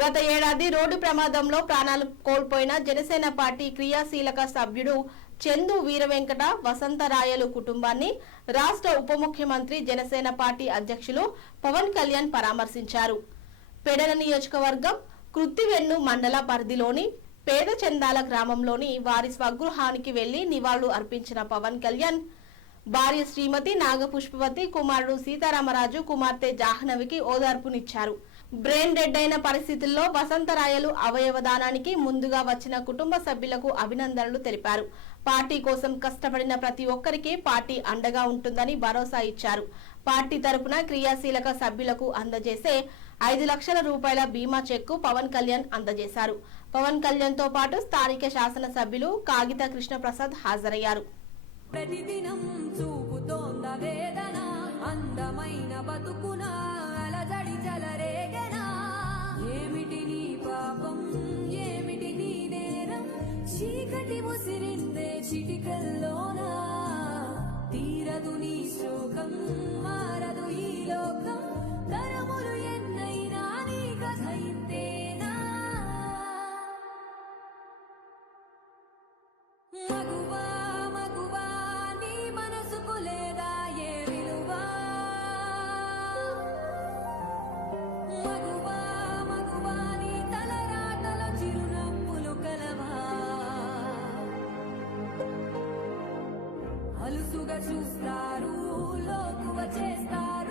గత ఏడాది రోడ్డు ప్రమాదంలో ప్రాణాలు కోల్పోయిన జనసేన పార్టీ క్రియాశీలక సభ్యుడు చందు వీరవెంకట వసంతరాయలు కుటుంబాన్ని రాష్ట్ర ఉప ముఖ్యమంత్రి జనసేన పార్టీ అధ్యక్షులు పవన్ కళ్యాణ్ పరామర్శించారు. పెడల నియోజకవర్గం కృత్తివెన్ను మండల పరిధిలోని పేద చందాల గ్రామంలోని వారి స్వగృహానికి వెళ్ళి నివాళులు అర్పించిన పవన్ కళ్యాణ్ భార్య శ్రీమతి నాగపుష్పవతి కుమారుడు సీతారామరాజు కుమార్తె జాహ్నవికి ఓదార్పునిచ్చారు. బ్రెయిన్ డెడ్ అయిన పరిస్థితుల్లో వసంతరాయలు అవయవదానానికి ముందుగా వచ్చిన కుటుంబ సభ్యులకు అభినందనలు తెలిపారు. పార్టీ కోసం కష్టపడిన ప్రతి ఒక్కరికి పార్టీ అండగా ఉంటుందని భరోసా ఇచ్చారు. పార్టీ తరపున క్రియాశీలక సభ్యులకు అందజేసే ఐదు లక్షల రూపాయల బీమా చెక్కు పవన్ కళ్యాణ్ అందజేశారు. పవన్ కళ్యాణ్తో పాటు స్థానిక శాసన సభ్యులు కాగిత కృష్ణప్రసాద్ హాజరయ్యారు. ప్రతిదినం అలుసుగా చూస్తారు లోకువ వచ్చేస్తారు.